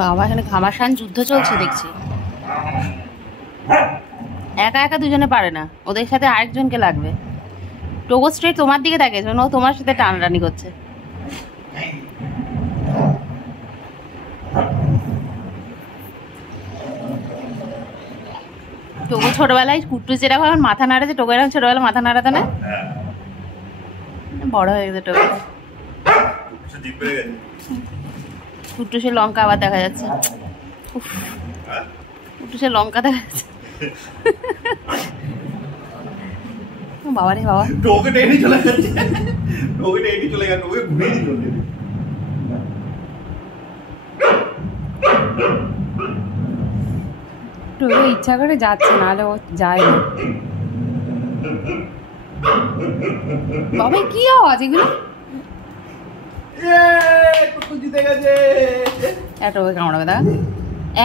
বাবা এখানে ঘামাসান যুদ্ধ চলছে দেখছি। একা একা দুজনে পারে না, ওদের সাথে আরেকজনকে লাগবে। টোগো স্ট্রেট তোমার দিকে থাকে, ও তোমার সাথে টানাটানি করছে। টোগো ছোটবেলায় কুট্টু যেরকম এখন মাথা নাড়াচ্ছে, টোগো এরকম ছোটবেলায় মাথা নাড়াতে না? বড় হয়ে গেছে টোগো। কুট্টুসের লঙ্কা আবার দেখা যাচ্ছে। কুট্টুসের লঙ্কা দেখা যাচ্ছে। বাবা রে বাবা, টোকে টেনে চলে যাচ্ছে, টোকে টেনে চলে গেছে, ওকে ঘুরে দিল। টোগো ইচ্ছা করে যাচ্ছে, নাহলে ও যায় না। বাবা কি আওয়াজ এগুলো? কুট্টু জিতে গেছে। টোকে কামড়াবে দাদা।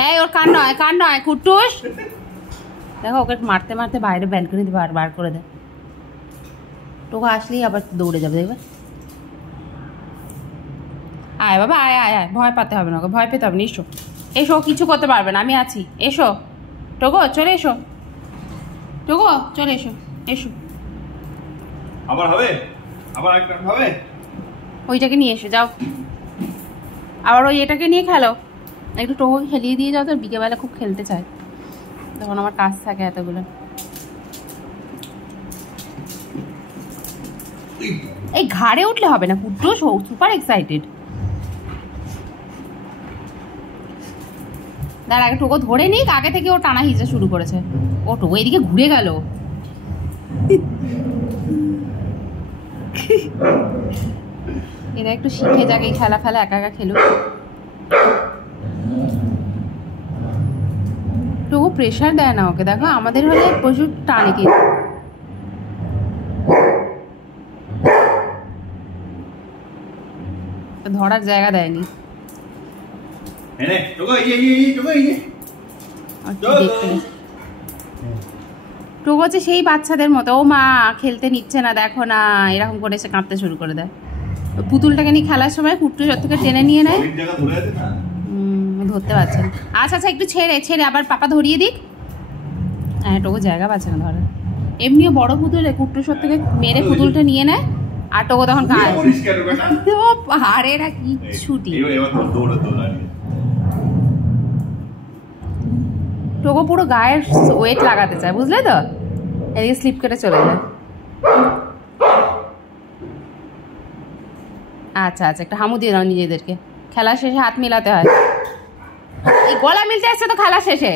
এই ওর কান নয়, কান নয় কুট্টুস। দেখো ওকে মারতে মারতে বাইরে ব্যালকনিতে বার করে দেয়। টোকা আসলেই আবার দৌড়ে যাবে, দেখবে। আয় বাবা আয় আয় আয়, ভয় পাতে হবে না, ওকে ভয় পেতে হবে না। এসো এসো, কিছু করতে পারবে না, আমি আছি। এসো টোগো, চলে এসো। টোগো চলে এসো, এসো। আবার হবে, আবার একটা হবে। ওইটাকে নিয়ে এসো, যাও। আবার ওই এটাকে নিয়ে খেলো। একটু টোগোকে খেলিয়ে দিয়ে যাও, তো বিকেলবেলা খুব খেলতে চায়, তখন আমার কাজ থাকে এতগুলো। এই ঘাড়ে উঠলে হবে না, কুট্টু সুপার এক্সাইটেড। দাঁড়া আগে টোকো ধরে নিক, আগে থেকে ও টানা হিচড়া শুরু করেছে। ও টোকো এদিকে ঘুরে গেল। এরা একটু শিখে যাক এই খেলা ফেলা, একা একা খেলুক। টোকো প্রেশার দেয় না ওকে, দেখো আমাদের হলে প্রচুর টানে, কিন্তু ধরার জায়গা দেয়নি। টোকো হচ্ছে সেই বাচ্চাদের মতো, ও মা খেলতে নিচ্ছে না দেখো না, এরকম করে এসে কাঁদতে শুরু করে দেয়। পুতুলটাকে নিয়ে খেলার সময় কুট্টু সব থেকে টেনে নিয়ে নেয়। ধরতে পারছে না। আচ্ছা আচ্ছা, একটু ছেড়ে আবার পাপা ধরিয়ে দিক। হ্যাঁ টোকো জায়গা পাচ্ছে না ধরে। এমনিও বড় পুতুলে কুট্টু সব থেকে মেরে পুতুলটা নিয়ে নেয়, আর টোকো তখন কাঁদে। আরে এরা কি ছুটি। টোকো পুরো গায়ের ওয়েট লাগাতে চায়, বুঝলে তো, এদিকে স্লিপ কেটে চলে যায়। আচ্ছা আচ্ছা, একটা হামু দিয়ে দাও নিজেদেরকে, খেলা শেষে হাত মিলাতে হয়। এই গলা মিলতে আসছে তো খেলা শেষে।